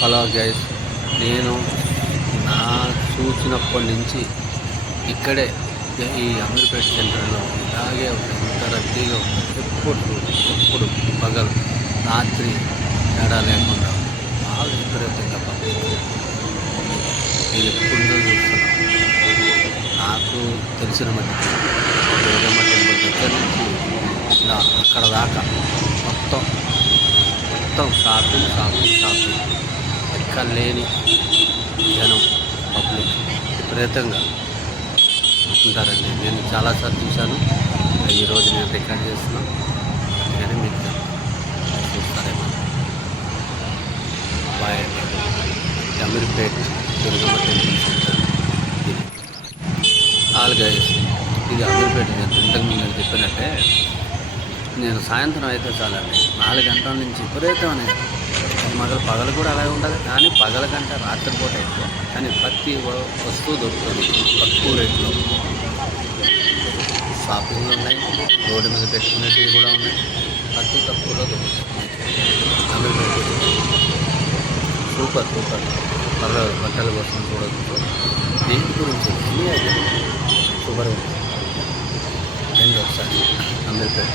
Hello guys, నేను నా చూసినప్పటి నుంచి ఇక్కడే ఈ అమీర్పేట సెంటర్లో ఇలాగే ఎంత రద్దీగా ఉంటుంది. ఎప్పుడు పగలు రాత్రి తేడా లేకుండా బాగా విపరీతంగా పబ్లిక్. నేను ఎప్పుడు చూస్తున్నాను. నాకు తెలిసిన మట్టి దుర్గమ్మ టెంపుల్ దగ్గర నుంచి ఇలా అక్కడ దాకా మొత్తం షాపింగ్ ఎక్కడ లేని జనం పబ్లిక్ విపరీతంగా ఉంటారండి. నేను చాలాసార్లు చూశాను. ఈరోజు నేను రికార్డ్ చేస్తున్నాను, అందుకని మీకు చూస్తారేమో. బాయ్ అండి. అమీర్పేట్ దుర్గమ్మ టెంపుల్ సెంటర్ ఇది. గైస్, ఇది అమీర్పేట. ఇంతకుముందు నేను చెప్పినట్టే, నేను సాయంత్రం అయితే చాలండి 4 గంటల నుంచి విపరీతమైన పగలు కూడా అలాగే ఉండదు, కానీ పగల కంటే రాత్రిపూట ఎక్కువ. కానీ ప్రతి వస్తువు దొరుకుతుంది తక్కువ రేట్లో. షాపింగ్లు ఉన్నాయి, రోడ్డు మీద పెట్టుకునేవి కూడా ఉన్నాయి, అతి తక్కువలో దొరుకుతుంది. సూపర్ పర్లేదు. బట్టల కోసం చూడవచ్చు, దేని గురించి అన్నీ అయితే సూపర్గా ఉంటుంది. ఒకసారి అమీర్పేట.